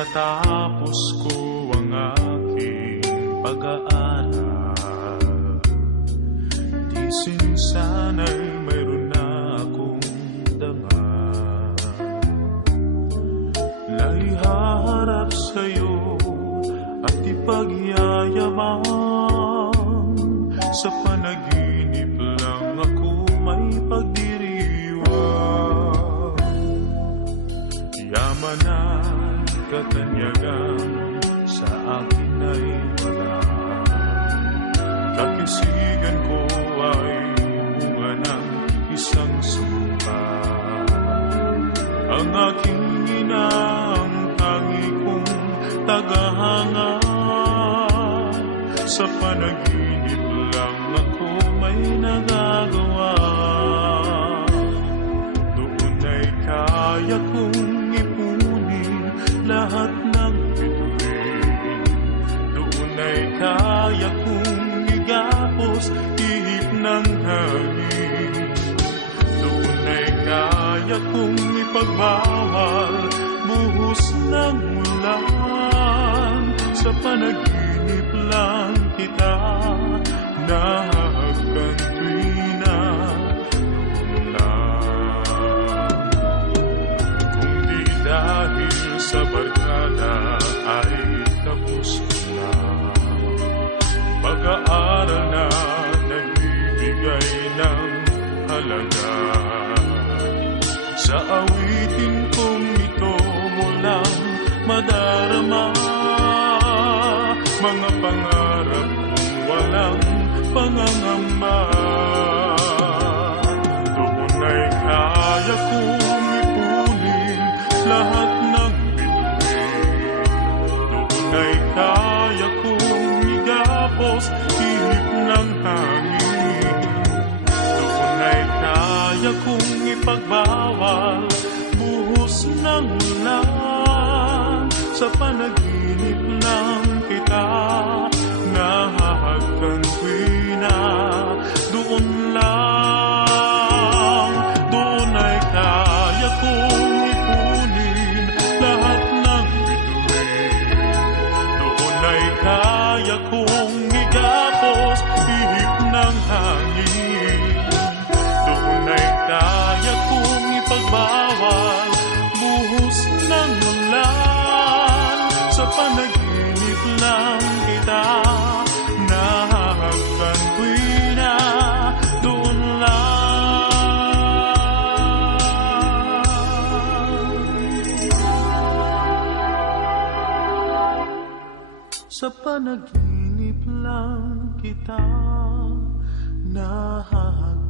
natapos ko ang aking pag-aaral, di sana'y mayroon na akong dangal na ihaharap sa'yo at ipagyayaman. Sa panaginip lang ako may pagdiriwang, yaman at katanyagan sa akin ay wala. Kakisigan ko ay bunga ng isang sumpa. Ang aking ina ang tangi kong tagahanga. Sa panaginip lang ako may nagagawa. Doon ay kaya kong ipunin lahat ng bituin. Doon ay kaya kong igapos ihip ng hangin. Doon ay kaya kong ipagbawal buhos ng ulan. Sa panaginip lang kita nahagkan tuwina. Noon lang, kung di dahil sa barkada ay tapos ko na pag-aaral na nagbibigay ng halaga. Sa awitin kong ito mo lang madarama mga pangarap kong walang pangangamba. Doon ay kaya kong ipunin lahat ng bituin. Doon ay kaya kong igapos ihip ng hangin. Doon ay kaya kong ipagbawal buhos ng ulan. Sa panaginip lang kita nahahagkan tuwina. Doon lang, doon ay kaya kong ipunin lahat ng bituin. Doon ay kaya kong igapos ihip ng hangin. Doon ay kaya kong ipagbawal buhos ng ulan. Sa panaginip lang kita nahahagkan tuwina. Doon lang, sa panaginip lang kita nahahagkan